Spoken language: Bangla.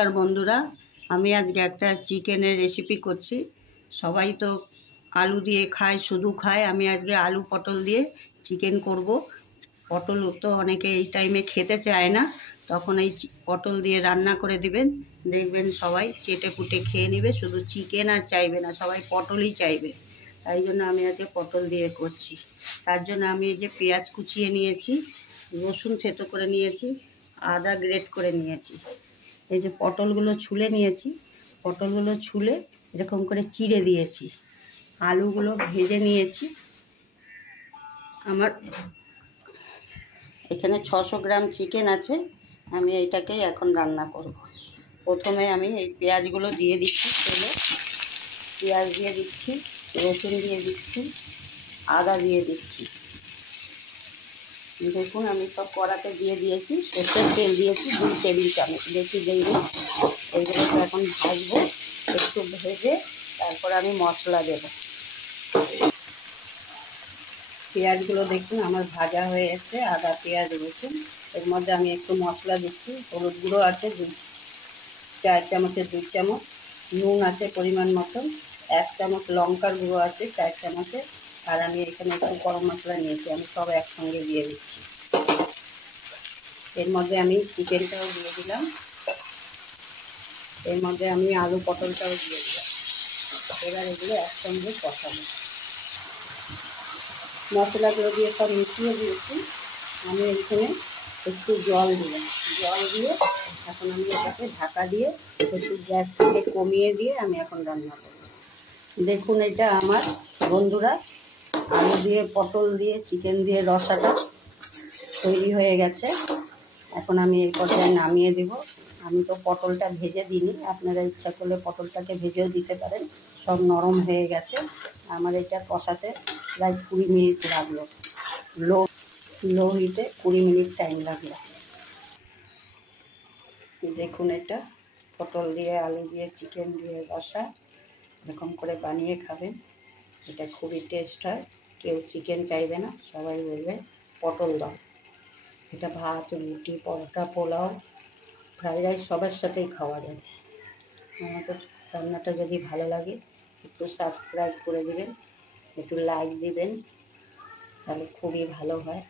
আর বন্ধুরা, আমি আজকে একটা চিকেনের রেসিপি করছি। সবাই তো আলু দিয়ে খায়, শুধু খায়। আমি আজকে আলু পটল দিয়ে চিকেন করব। পটল তো অনেকে এই টাইমে খেতে চায় না, তখন এই পটল দিয়ে রান্না করে দিবেন, দেখবেন সবাই চেটে পুটে খেয়ে নেবে। শুধু চিকেন আর চাইবে না, সবাই পটলই চাইবে। তাই জন্য আমি আজকে পটল দিয়ে করছি। তার জন্য আমি এই যে পেঁয়াজ কুচিয়ে নিয়েছি, রসুন থেতো করে নিয়েছি, আদা গ্রেট করে নিয়েছি। এই যে পটলগুলো ছুলে নিয়েছি, পটলগুলো ছুলে এরকম করে চিড়ে দিয়েছি। আলুগুলো ভেজে নিয়েছি। আমার এখানে 600 গ্রাম চিকেন আছে। আমি এইটাকেই এখন রান্না করব। প্রথমে আমি এই পেঁয়াজগুলো দিয়ে দিচ্ছি তেলে। পেঁয়াজ দিয়ে দিচ্ছি, রসুন দিয়ে দিচ্ছি, আদা দিয়ে দিচ্ছি। দেখুন আমি সব কড়াতে দিয়ে দিয়েছি। সর্ষের তেল দিয়েছি 2 টেবিল চামচ, বেশি দিইনি। এইগুলোকে এখন ভাজবো। একটু ভেজে তারপর আমি মশলা দেব। পেঁয়াজগুলো দেখুন আমার ভাজা হয়ে এসছে, আদা পেঁয়াজ রসুন। এর মধ্যে আমি একটু মশলা দিচ্ছি। হলুদ গুঁড়ো আছে 4 চামচের 2 চামচ, নুন আছে পরিমাণ মতন, 1 চামচ লঙ্কার গুঁড়ো আছে 4 চামচের, আর আমি এখানে একটু গরম মশলা নিয়েছি। আমি সব একসঙ্গে দিয়ে দিচ্ছি। এর মধ্যে আমি চিকেনটাও দিয়ে দিলাম। এর মধ্যে আমি আলু পটলটাও দিয়ে দিলাম। এবার এগুলো একসঙ্গে কষাবো। মশলাগুলো দিয়ে সব মিশিয়ে দিয়েছি। আমি এখানে একটু জল দিলাম। জল দিয়ে এখন আমি এটাকে ঢাকা দিয়ে একটু গ্যাস থেকে কমিয়ে দিয়ে আমি এখন রান্না করব। দেখুন এটা আমার বন্ধুরা, আলু দিয়ে পটল দিয়ে চিকেন দিয়ে রসাটা তৈরি হয়ে গেছে। এখন আমি এই পর্যায়ে নামিয়ে দেব। আমি তো পটলটা ভেজে দিইনি, আপনারা ইচ্ছা করলে পটলটাকে ভেজেও দিতে পারেন। সব নরম হয়ে গেছে। আমার এটা কষাতে প্রায় 20 মিনিট লাগলো। লো হিটে 20 মিনিট টাইম লাগলো। দেখুন এটা পটল দিয়ে আলু দিয়ে চিকেন দিয়ে রসা, এরকম করে বানিয়ে খাবেন। এটা খুবই টেস্ট হয়। কেউ চিকেন চাইবে না, সবাই বলবে পটল দাও। এটা ভাত, রুটি, পরোটা, পোলাও, ফ্রাইড রাইস সবার সাথেই খাওয়া যায়। আমাদের রান্নাটা যদি ভালো লাগে একটু সাবস্ক্রাইব করে দেবেন, একটু লাইক দিবেন, তাহলে খুবই ভালো হয়।